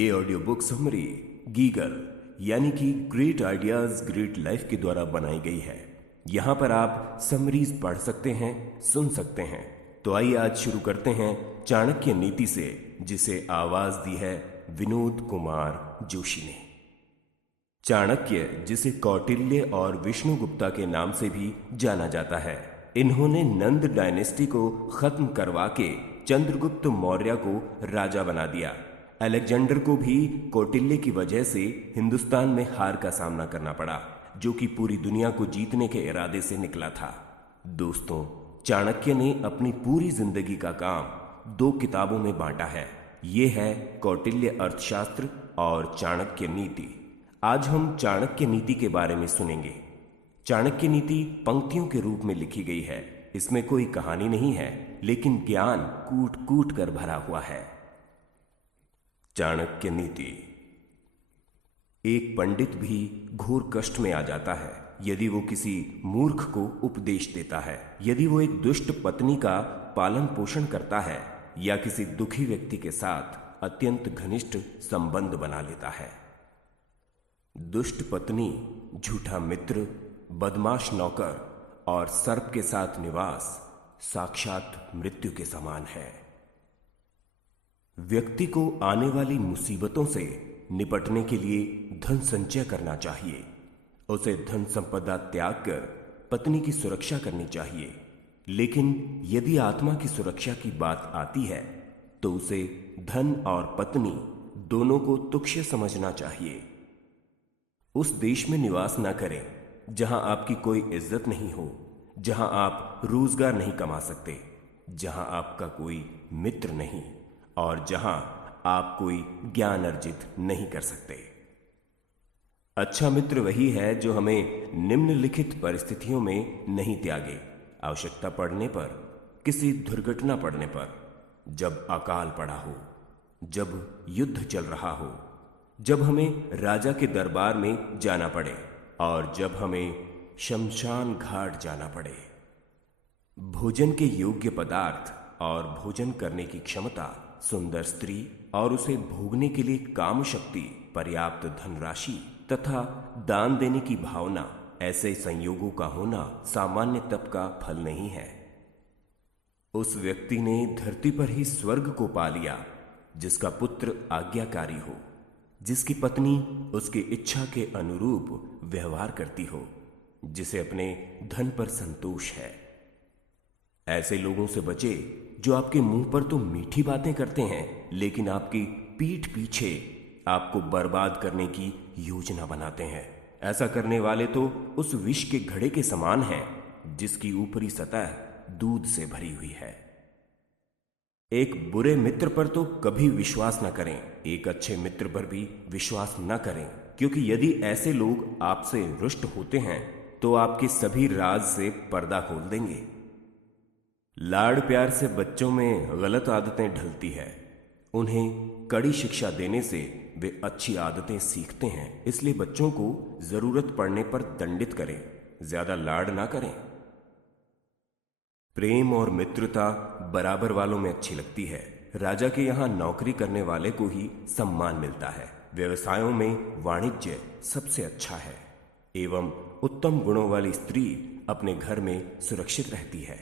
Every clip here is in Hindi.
ये ऑडियो बुक समरी गीगल यानी कि ग्रेट आइडियाज ग्रेट लाइफ के द्वारा बनाई गई है। यहाँ पर आप समरीज पढ़ सकते हैं, सुन सकते हैं। तो आइए आज शुरू करते हैं चाणक्य नीति से, जिसे आवाज दी है विनोद कुमार जोशी ने। चाणक्य, जिसे कौटिल्य और विष्णुगुप्ता के नाम से भी जाना जाता है, इन्होंने नंद डायनेस्टी को खत्म करवा के चंद्रगुप्त मौर्य को राजा बना दिया। अलेक्जेंडर को भी कौटिल्य की वजह से हिंदुस्तान में हार का सामना करना पड़ा, जो कि पूरी दुनिया को जीतने के इरादे से निकला था। दोस्तों, चाणक्य ने अपनी पूरी जिंदगी का काम 2 किताबों में बांटा है। ये है कौटिल्य अर्थशास्त्र और चाणक्य नीति। आज हम चाणक्य नीति के बारे में सुनेंगे। चाणक्य नीति पंक्तियों के रूप में लिखी गई है। इसमें कोई कहानी नहीं है, लेकिन ज्ञान कूट कूट कर भरा हुआ है। चाणक्य नीति। एक पंडित भी घोर कष्ट में आ जाता है यदि वो किसी मूर्ख को उपदेश देता है, यदि वो एक दुष्ट पत्नी का पालन पोषण करता है या किसी दुखी व्यक्ति के साथ अत्यंत घनिष्ठ संबंध बना लेता है। दुष्ट पत्नी, झूठा मित्र, बदमाश नौकर और सर्प के साथ निवास साक्षात मृत्यु के समान है। व्यक्ति को आने वाली मुसीबतों से निपटने के लिए धन संचय करना चाहिए। उसे धन संपदा त्याग कर पत्नी की सुरक्षा करनी चाहिए। लेकिन यदि आत्मा की सुरक्षा की बात आती है तो उसे धन और पत्नी दोनों को तुच्छ समझना चाहिए। उस देश में निवास न करें जहां आपकी कोई इज्जत नहीं हो, जहां आप रोजगार नहीं कमा सकते, जहां आपका कोई मित्र नहीं और जहां आप कोई ज्ञान अर्जित नहीं कर सकते। अच्छा मित्र वही है जो हमें निम्नलिखित परिस्थितियों में नहीं त्यागे। आवश्यकता पड़ने पर, किसी दुर्घटना पड़ने पर, जब अकाल पड़ा हो, जब युद्ध चल रहा हो, जब हमें राजा के दरबार में जाना पड़े और जब हमें शमशान घाट जाना पड़े। भोजन के योग्य पदार्थ और भोजन करने की क्षमता, सुंदर स्त्री और उसे भोगने के लिए काम शक्ति, पर्याप्त धनराशि तथा दान देने की भावना, ऐसे संयोगों का होना सामान्य तप का फल नहीं है। उस व्यक्ति ने धरती पर ही स्वर्ग को पा लिया जिसका पुत्र आज्ञाकारी हो, जिसकी पत्नी उसकी इच्छा के अनुरूप व्यवहार करती हो, जिसे अपने धन पर संतोष है। ऐसे लोगों से बचे जो आपके मुंह पर तो मीठी बातें करते हैं, लेकिन आपकी पीठ पीछे आपको बर्बाद करने की योजना बनाते हैं। ऐसा करने वाले तो उस विष के घड़े के समान हैं जिसकी ऊपरी सतह दूध से भरी हुई है। एक बुरे मित्र पर तो कभी विश्वास न करें, एक अच्छे मित्र पर भी विश्वास न करें, क्योंकि यदि ऐसे लोग आपसे रुष्ट होते हैं तो आपके सभी राज से पर्दा खोल देंगे। लाड़ प्यार से बच्चों में गलत आदतें ढलती है। उन्हें कड़ी शिक्षा देने से वे अच्छी आदतें सीखते हैं। इसलिए बच्चों को जरूरत पड़ने पर दंडित करें, ज्यादा लाड़ ना करें। प्रेम और मित्रता बराबर वालों में अच्छी लगती है। राजा के यहाँ नौकरी करने वाले को ही सम्मान मिलता है। व्यवसायों में वाणिज्य सबसे अच्छा है एवं उत्तम गुणों वाली स्त्री अपने घर में सुरक्षित रहती है।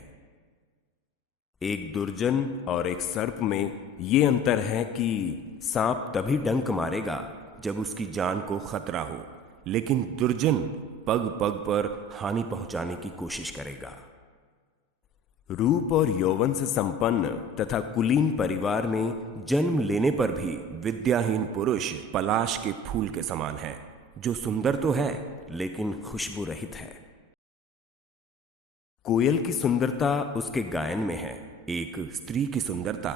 एक दुर्जन और एक सर्प में ये अंतर है कि सांप तभी डंक मारेगा जब उसकी जान को खतरा हो, लेकिन दुर्जन पग पग पर हानि पहुंचाने की कोशिश करेगा। रूप और यौवन से संपन्न तथा कुलीन परिवार में जन्म लेने पर भी विद्याहीन पुरुष पलाश के फूल के समान है, जो सुंदर तो है लेकिन खुशबू रहित है। कोयल की सुंदरता उसके गायन में है। एक स्त्री की सुंदरता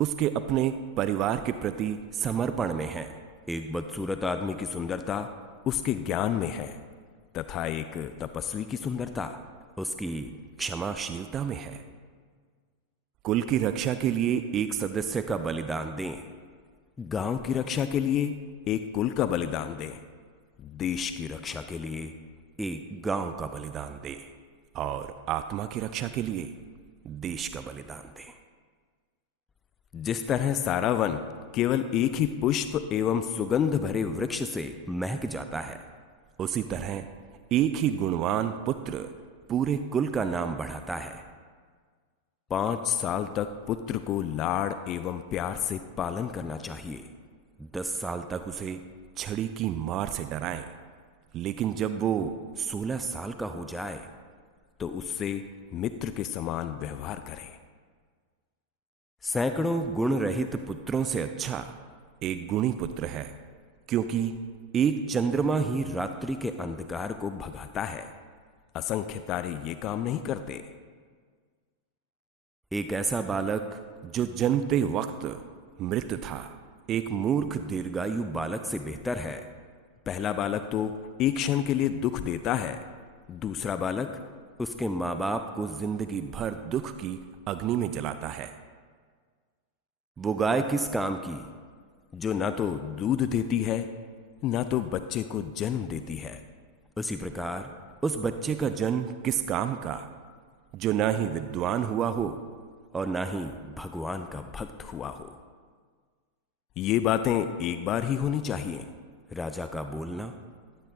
उसके अपने परिवार के प्रति समर्पण में है। एक बदसूरत आदमी की सुंदरता उसके ज्ञान में है तथा एक तपस्वी की सुंदरता उसकी क्षमाशीलता में है। कुल की रक्षा के लिए एक सदस्य का बलिदान दें, गांव की रक्षा के लिए एक कुल का बलिदान दें, देश की रक्षा के लिए एक गांव का बलिदान दें और आत्मा की रक्षा के लिए देश का बलिदान दें। जिस तरह सारा वन केवल एक ही पुष्प एवं सुगंध भरे वृक्ष से महक जाता है, उसी तरह एक ही गुणवान पुत्र पूरे कुल का नाम बढ़ाता है। 5 साल तक पुत्र को लाड़ एवं प्यार से पालन करना चाहिए। 10 साल तक उसे छड़ी की मार से डराएं, लेकिन जब वो 16 साल का हो जाए तो उससे मित्र के समान व्यवहार करें। सैकड़ों गुण रहित पुत्रों से अच्छा एक गुणी पुत्र है, क्योंकि एक चंद्रमा ही रात्रि के अंधकार को भगाता है, असंख्य तारे ये काम नहीं करते। एक ऐसा बालक जो जन्मते वक्त मृत था, एक मूर्ख दीर्घायु बालक से बेहतर है। पहला बालक तो एक क्षण के लिए दुख देता है, दूसरा बालक उसके मां बाप को जिंदगी भर दुख की अग्नि में जलाता है। वो गाय किस काम की जो ना तो दूध देती है ना तो बच्चे को जन्म देती है, उसी प्रकार उस बच्चे का जन्म किस काम का जो ना ही विद्वान हुआ हो और ना ही भगवान का भक्त हुआ हो। ये बातें एक बार ही होनी चाहिए, राजा का बोलना,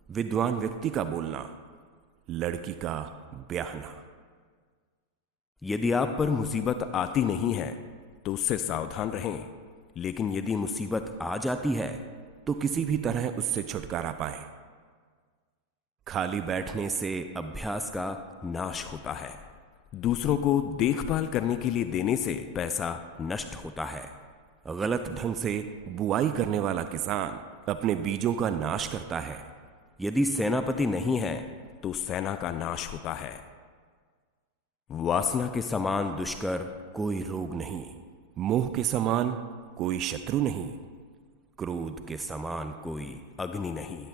विद्वान व्यक्ति का बोलना, लड़की का ब्याहना। यदि आप पर मुसीबत आती नहीं है तो उससे सावधान रहें, लेकिन यदि मुसीबत आ जाती है तो किसी भी तरह उससे छुटकारा पाएं। खाली बैठने से अभ्यास का नाश होता है। दूसरों को देखभाल करने के लिए देने से पैसा नष्ट होता है। गलत ढंग से बुआई करने वाला किसान अपने बीजों का नाश करता है। यदि सेनापति नहीं है तो सेना का नाश होता है। वासना के समान दुष्कर कोई रोग नहीं, मोह के समान कोई शत्रु नहीं, क्रोध के समान कोई अग्नि नहीं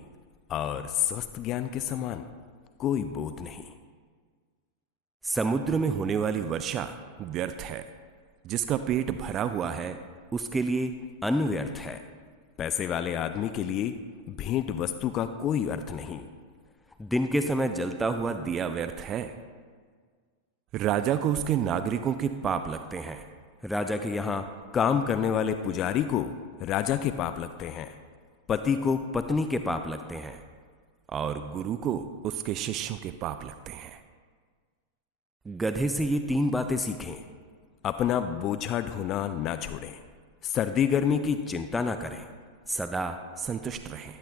और स्वस्थ ज्ञान के समान कोई बोध नहीं। समुद्र में होने वाली वर्षा व्यर्थ है, जिसका पेट भरा हुआ है उसके लिए अन्न व्यर्थ है। पैसे वाले आदमी के लिए भेंट वस्तु का कोई अर्थ नहीं। दिन के समय जलता हुआ दिया व्यर्थ है। राजा को उसके नागरिकों के पाप लगते हैं, राजा के यहां काम करने वाले पुजारी को राजा के पाप लगते हैं, पति को पत्नी के पाप लगते हैं और गुरु को उसके शिष्यों के पाप लगते हैं। गधे से ये 3 बातें सीखें। अपना बोझा ढोना ना छोड़ें, सर्दी गर्मी की चिंता ना करें, सदा संतुष्ट रहें।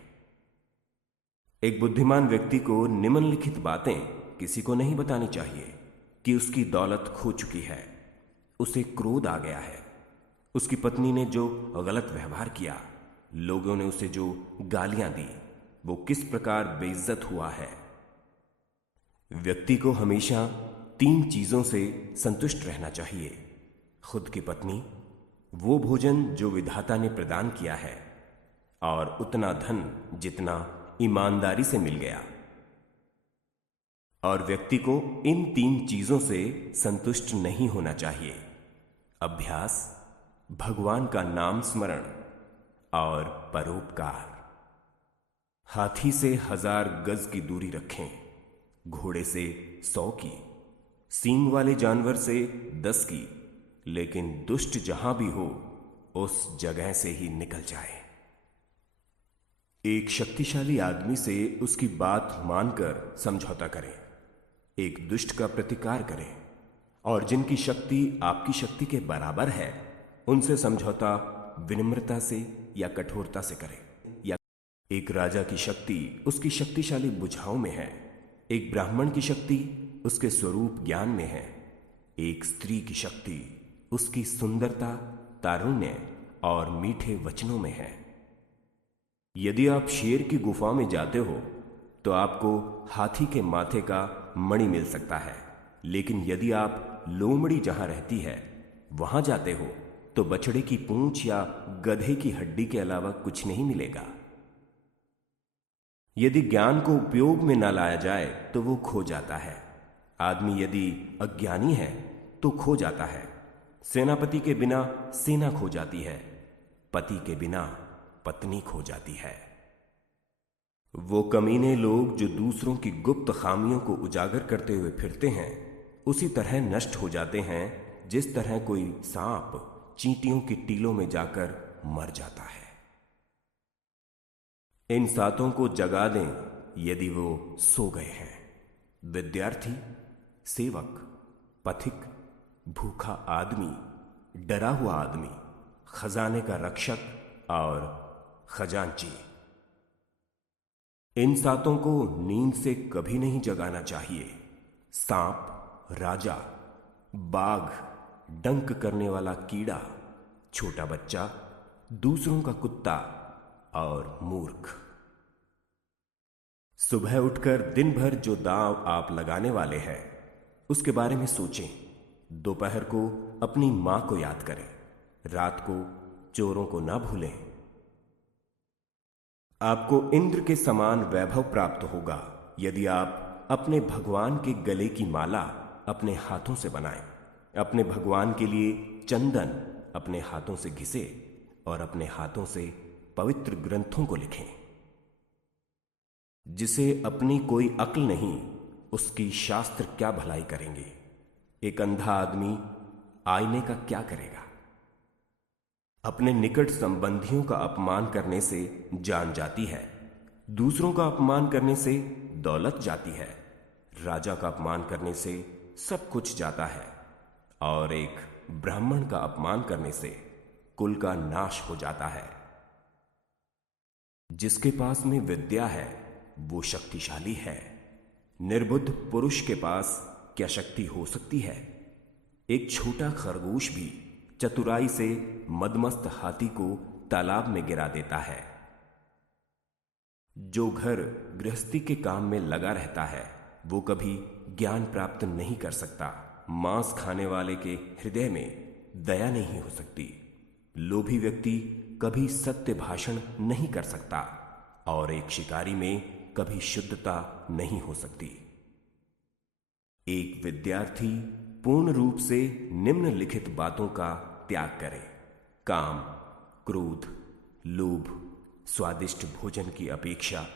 एक बुद्धिमान व्यक्ति को निम्नलिखित बातें किसी को नहीं बतानी चाहिए कि उसकी दौलत खो चुकी है, उसे क्रोध आ गया है, उसकी पत्नी ने जो गलत व्यवहार किया, लोगों ने उसे जो गालियां दी, वो किस प्रकार बेइज्जत हुआ है। व्यक्ति को हमेशा 3 चीजों से संतुष्ट रहना चाहिए: खुद की पत्नी, वो भोजन जो विधाता ने प्रदान किया है और उतना धन जितना ईमानदारी से मिल गया। और व्यक्ति को इन 3 चीजों से संतुष्ट नहीं होना चाहिए: अभ्यास, भगवान का नाम स्मरण और परोपकार। हाथी से 1000 गज की दूरी रखें, घोड़े से 100 की, सींग वाले जानवर से 10 की, लेकिन दुष्ट जहां भी हो उस जगह से ही निकल जाए। एक शक्तिशाली आदमी से उसकी बात मानकर समझौता करें, एक दुष्ट का प्रतिकार करें, और जिनकी शक्ति आपकी शक्ति के बराबर है उनसे समझौता विनम्रता से या कठोरता से करें। या एक राजा की शक्ति उसकी शक्तिशाली बुझाव में है, एक ब्राह्मण की शक्ति उसके स्वरूप ज्ञान में है, एक स्त्री की शक्ति उसकी सुंदरता, तारुण्य और मीठे वचनों में है। यदि आप शेर की गुफा में जाते हो तो आपको हाथी के माथे का मणि मिल सकता है, लेकिन यदि आप लोमड़ी जहां रहती है वहां जाते हो तो बछड़े की पूंछ या गधे की हड्डी के अलावा कुछ नहीं मिलेगा। यदि ज्ञान को उपयोग में न लाया जाए तो वो खो जाता है। आदमी यदि अज्ञानी है तो खो जाता है। सेनापति के बिना सेना खो जाती है, पति के बिना पत्नी खो जाती है। वो कमीने लोग जो दूसरों की गुप्त खामियों को उजागर करते हुए फिरते हैं उसी तरह नष्ट हो जाते हैं जिस तरह कोई सांप चींटियों की टीलों में जाकर मर जाता है। इन सातों को जगा दें यदि वो सो गए हैं। विद्यार्थी, सेवक, पथिक, भूखा आदमी, डरा हुआ आदमी, खजाने का रक्षक और खजांची। इन सातों को नींद से कभी नहीं जगाना चाहिए। सांप, राजा, बाघ, डंक करने वाला कीड़ा, छोटा बच्चा, दूसरों का कुत्ता और मूर्ख। सुबह उठकर दिन भर जो दांव आप लगाने वाले हैं उसके बारे में सोचें। दोपहर को अपनी मां को याद करें। रात को चोरों को ना भूलें। आपको इंद्र के समान वैभव प्राप्त होगा यदि आप अपने भगवान के गले की माला अपने हाथों से बनाएं। अपने भगवान के लिए चंदन अपने हाथों से घिसे और अपने हाथों से पवित्र ग्रंथों को लिखें। जिसे अपनी कोई अक्ल नहीं, उसकी शास्त्र क्या भलाई करेंगे। एक अंधा आदमी आईने का क्या करेगा। अपने निकट संबंधियों का अपमान करने से जान जाती है। दूसरों का अपमान करने से दौलत जाती है। राजा का अपमान करने से सब कुछ जाता है और एक ब्राह्मण का अपमान करने से कुल का नाश हो जाता है। जिसके पास में विद्या है वो शक्तिशाली है। निर्बुद्ध पुरुष के पास क्या शक्ति हो सकती है। एक छोटा खरगोश भी चतुराई से मदमस्त हाथी को तालाब में गिरा देता है। जो घर गृहस्थी के काम में लगा रहता है वो कभी ज्ञान प्राप्त नहीं कर सकता। मांस खाने वाले के हृदय में दया नहीं हो सकती। लोभी व्यक्ति कभी सत्य भाषण नहीं कर सकता और एक शिकारी में कभी शुद्धता नहीं हो सकती। एक विद्यार्थी पूर्ण रूप से निम्नलिखित बातों का त्याग करे। काम, क्रोध, लोभ, स्वादिष्ट भोजन की अपेक्षा,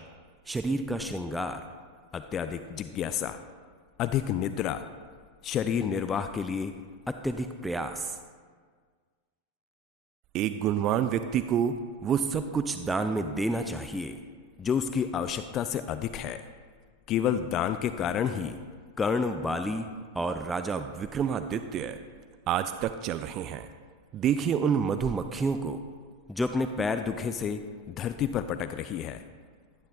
शरीर का श्रृंगार, अत्यधिक जिज्ञासा, अधिक निद्रा, शरीर निर्वाह के लिए अत्यधिक प्रयास। एक गुणवान व्यक्ति को वो सब कुछ दान में देना चाहिए जो उसकी आवश्यकता से अधिक है। केवल दान के कारण ही कर्ण, बाली और राजा विक्रमादित्य आज तक चल रहे हैं। देखिए उन मधुमक्खियों को जो अपने पैर दुखे से धरती पर पटक रही है।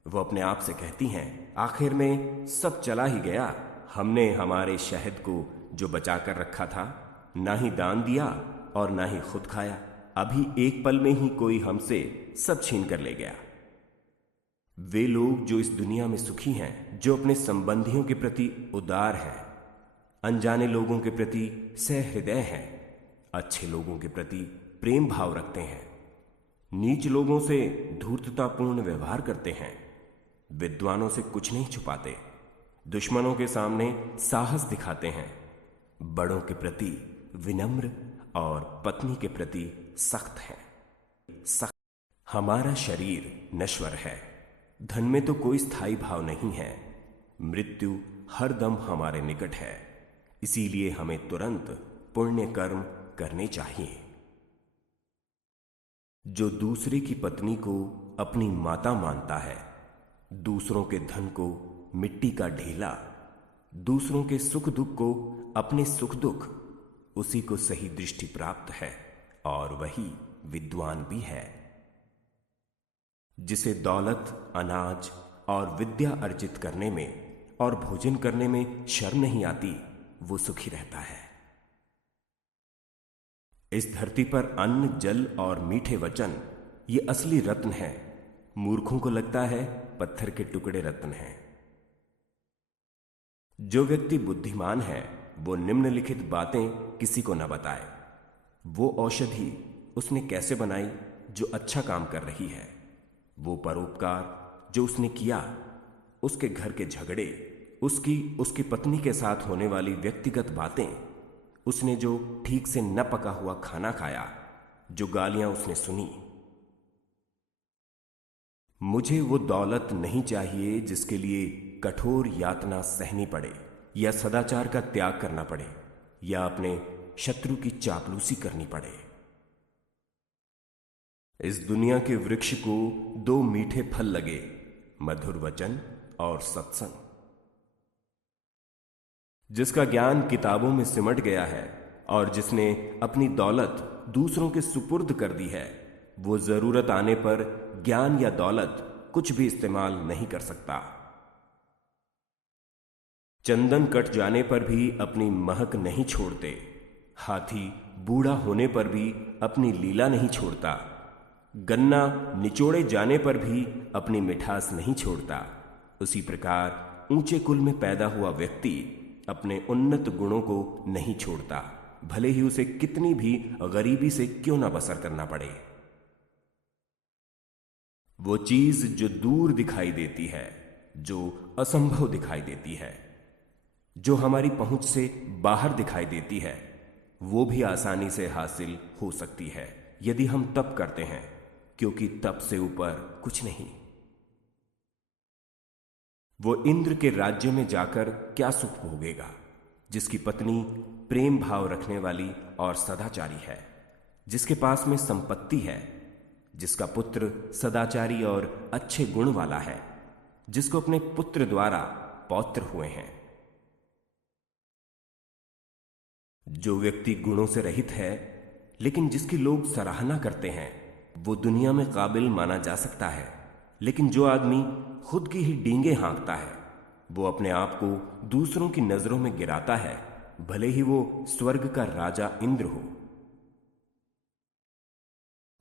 वो अपने आप से कहती हैं, आखिर में सब चला ही गया। हमने हमारे शहद को जो बचा कर रखा था ना ही दान दिया और ना ही खुद खाया। अभी एक पल में ही कोई हमसे सब छीन कर ले गया। वे लोग जो इस दुनिया में सुखी हैं, जो अपने संबंधियों के प्रति उदार हैं, अनजाने लोगों के प्रति सहृदय हैं, अच्छे लोगों के प्रति प्रेम भाव रखते हैं, नीच लोगों से धूर्ततापूर्ण व्यवहार करते हैं, विद्वानों से कुछ नहीं छुपाते, दुश्मनों के सामने साहस दिखाते हैं, बड़ों के प्रति विनम्र और पत्नी के प्रति सख्त है। हमारा शरीर नश्वर है। धन में तो कोई स्थायी भाव नहीं है। मृत्यु हर दम हमारे निकट है। इसीलिए हमें तुरंत पुण्य कर्म करने चाहिए। जो दूसरे की पत्नी को अपनी माता मानता है, दूसरों के धन को मिट्टी का ढेला, दूसरों के सुख दुख को अपने सुख दुख, उसी को सही दृष्टि प्राप्त है और वही विद्वान भी है। जिसे दौलत, अनाज और विद्या अर्जित करने में और भोजन करने में शर्म नहीं आती, वो सुखी रहता है। इस धरती पर अन्न, जल और मीठे वचन ये असली रत्न हैं। मूर्खों को लगता है पत्थर के टुकड़े रत्न हैं। जो व्यक्ति बुद्धिमान है वो निम्नलिखित बातें किसी को न बताए। वो औषधि उसने कैसे बनाई जो अच्छा काम कर रही है। वो परोपकार जो उसने किया, उसके घर के झगड़े, उसकी पत्नी के साथ होने वाली व्यक्तिगत बातें, उसने जो ठीक से न पका हुआ खाना खाया, जो गालियां उसने सुनी। मुझे वो दौलत नहीं चाहिए जिसके लिए कठोर यातना सहनी पड़े या सदाचार का त्याग करना पड़े या अपने शत्रु की चापलूसी करनी पड़े। इस दुनिया के वृक्ष को दो मीठे फल लगे, मधुर वचन और सत्संग। जिसका ज्ञान किताबों में सिमट गया है और जिसने अपनी दौलत दूसरों के सुपुर्द कर दी है, वो जरूरत आने पर ज्ञान या दौलत कुछ भी इस्तेमाल नहीं कर सकता। चंदन कट जाने पर भी अपनी महक नहीं छोड़ते, हाथी बूढ़ा होने पर भी अपनी लीला नहीं छोड़ता, गन्ना निचोड़े जाने पर भी अपनी मिठास नहीं छोड़ता। उसी प्रकार ऊंचे कुल में पैदा हुआ व्यक्ति अपने उन्नत गुणों को नहीं छोड़ता, भले ही उसे कितनी भी गरीबी से क्यों ना बसर करना पड़े। वो चीज जो दूर दिखाई देती है, जो असंभव दिखाई देती है, जो हमारी पहुंच से बाहर दिखाई देती है, वो भी आसानी से हासिल हो सकती है यदि हम तप करते हैं, क्योंकि तप से ऊपर कुछ नहीं। वो इंद्र के राज्य में जाकर क्या सुख भोगेगा, जिसकी पत्नी प्रेम भाव रखने वाली और सदाचारी है, जिसके पास में संपत्ति है, जिसका पुत्र सदाचारी और अच्छे गुण वाला है, जिसको अपने पुत्र द्वारा पौत्र हुए हैं। जो व्यक्ति गुणों से रहित है लेकिन जिसकी लोग सराहना करते हैं, वो दुनिया में काबिल माना जा सकता है। लेकिन जो आदमी खुद की ही डींगे हाँकता है, वो अपने आप को दूसरों की नजरों में गिराता है, भले ही वो स्वर्ग का राजा इंद्र हो।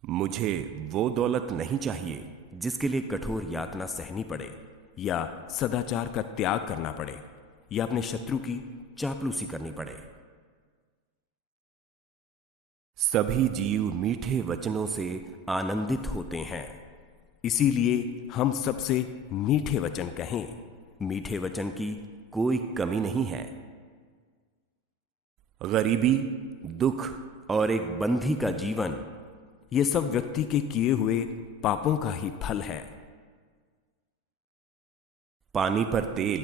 मुझे वो दौलत नहीं चाहिए जिसके लिए कठोर यातना सहनी पड़े, या सदाचार का त्याग करना पड़े, या अपने शत्रु की चापलूसी करनी पड़े। सभी जीव मीठे वचनों से आनंदित होते हैं, इसीलिए हम सबसे मीठे वचन कहें। मीठे वचन की कोई कमी नहीं है। गरीबी, दुख और एक बंधी का जीवन, ये सब व्यक्ति के किए हुए पापों का ही फल है। पानी पर तेल,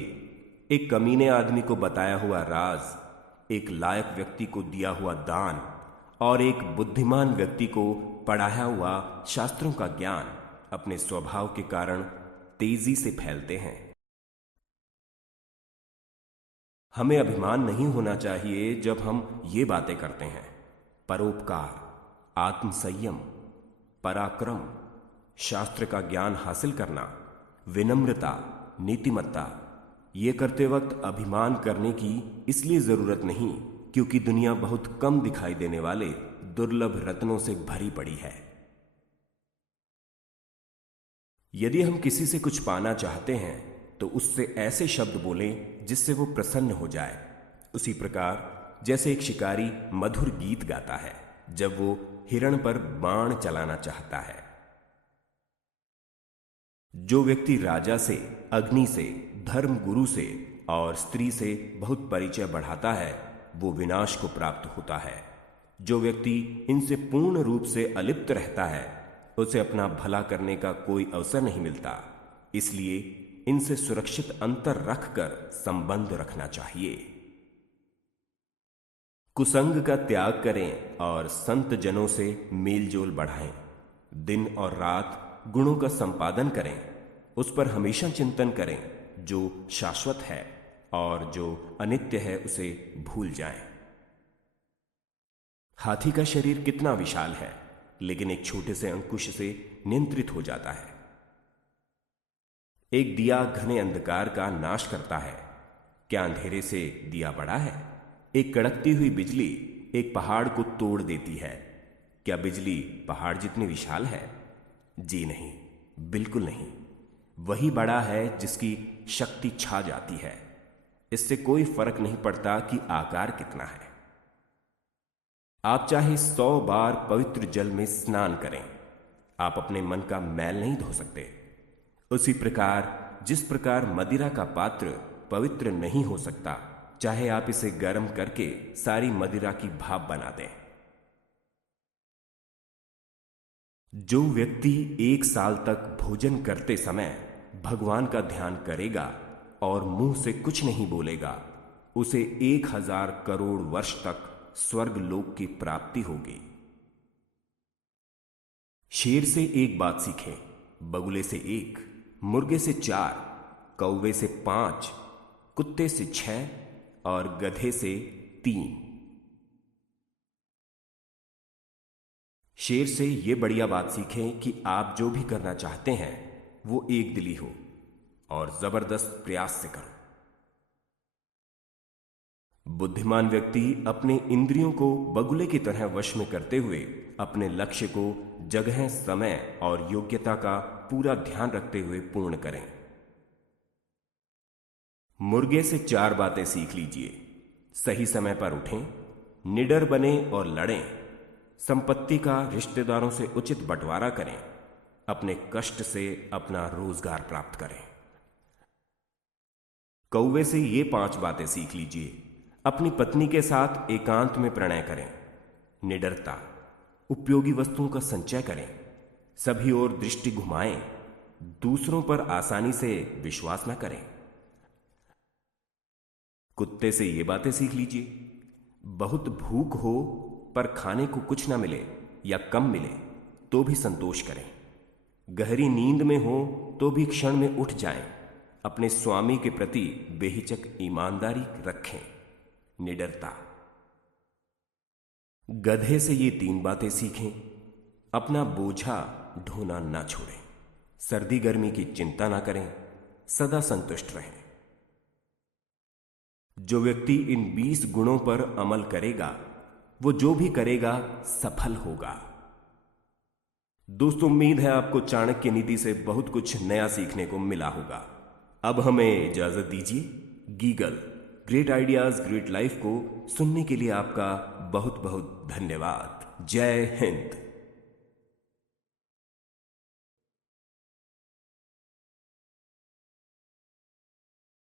एक कमीने आदमी को बताया हुआ राज, एक लायक व्यक्ति को दिया हुआ दान और एक बुद्धिमान व्यक्ति को पढ़ाया हुआ शास्त्रों का ज्ञान अपने स्वभाव के कारण तेजी से फैलते हैं। हमें अभिमान नहीं होना चाहिए जब हम ये बातें करते हैं। परोपकार, आत्मसंयम, पराक्रम, शास्त्र का ज्ञान हासिल करना, विनम्रता, नीतिमत्ता, ये करते वक्त अभिमान करने की इसलिए जरूरत नहीं क्योंकि दुनिया बहुत कम दिखाई देने वाले दुर्लभ रत्नों से भरी पड़ी है। यदि हम किसी से कुछ पाना चाहते हैं तो उससे ऐसे शब्द बोलें जिससे वो प्रसन्न हो जाए। उसी प्रकार जैसे एक शिकारी मधुर गीत गाता है जब वो हिरण पर बाण चलाना चाहता है। जो व्यक्ति राजा से, अग्नि से, धर्म गुरु से और स्त्री से बहुत परिचय बढ़ाता है, वो विनाश को प्राप्त होता है। जो व्यक्ति इनसे पूर्ण रूप से अलिप्त रहता है, उसे अपना भला करने का कोई अवसर नहीं मिलता। इसलिए इनसे सुरक्षित अंतर रखकर संबंध रखना चाहिए। कुसंग का त्याग करें और संत जनों से मेलजोल बढ़ाएं। दिन और रात गुणों का संपादन करें, उस पर हमेशा चिंतन करें जो शाश्वत है, और जो अनित्य है उसे भूल जाएं। हाथी का शरीर कितना विशाल है, लेकिन एक छोटे से अंकुश से नियंत्रित हो जाता है। एक दिया घने अंधकार का नाश करता है, क्या अंधेरे से दिया बड़ा है? एक कड़कती हुई बिजली एक पहाड़ को तोड़ देती है, क्या बिजली पहाड़ जितनी विशाल है? जी नहीं, बिल्कुल नहीं। वही बड़ा है जिसकी शक्ति छा जाती है। इससे कोई फर्क नहीं पड़ता कि आकार कितना है। आप चाहे 100 बार पवित्र जल में स्नान करें, आप अपने मन का मैल नहीं धो सकते। उसी प्रकार जिस प्रकार मदिरा का पात्र पवित्र नहीं हो सकता, चाहे आप इसे गर्म करके सारी मदिरा की भाप बना दें। जो व्यक्ति 1 साल तक भोजन करते समय भगवान का ध्यान करेगा और मुंह से कुछ नहीं बोलेगा, उसे 1000 करोड़ वर्ष तक स्वर्ग लोक की प्राप्ति होगी। शेर से एक बात सीखें, बगुले से एक, मुर्गे से 4, कौवे से 5, कुत्ते से 6 और गधे से 3। शेर से ये बढ़िया बात सीखें कि आप जो भी करना चाहते हैं वो एक दिली हो और जबरदस्त प्रयास से करो। बुद्धिमान व्यक्ति अपने इंद्रियों को बगुले की तरह वश में करते हुए अपने लक्ष्य को जगह, समय और योग्यता का पूरा ध्यान रखते हुए पूर्ण करें। मुर्गे से 4 बातें सीख लीजिए। सही समय पर उठें, निडर बने और लड़ें, संपत्ति का रिश्तेदारों से उचित बंटवारा करें, अपने कष्ट से अपना रोजगार प्राप्त करें। कौवे से ये 5 बातें सीख लीजिए। अपनी पत्नी के साथ एकांत में प्रणय करें, निडरता, उपयोगी वस्तुओं का संचय करें, सभी ओर दृष्टि घुमाएं, दूसरों पर आसानी से विश्वास न करें। कुत्ते से ये बातें सीख लीजिए। बहुत भूख हो पर खाने को कुछ ना मिले या कम मिले तो भी संतोष करें। गहरी नींद में हो तो भी क्षण में उठ जाएं। अपने स्वामी के प्रति बेहिचक ईमानदारी रखें, निडरता। गधे से ये 3 बातें सीखें। अपना बोझा ढोना ना छोड़ें, सर्दी गर्मी की चिंता ना करें, सदा संतुष्ट रहें। जो व्यक्ति इन 20 गुणों पर अमल करेगा वो जो भी करेगा सफल होगा। दोस्तों, उम्मीद है आपको चाणक्य नीति से बहुत कुछ नया सीखने को मिला होगा। अब हमें इजाजत दीजिए। गीगल ग्रेट आइडियाज ग्रेट लाइफ को सुनने के लिए आपका बहुत बहुत धन्यवाद। जय हिंद।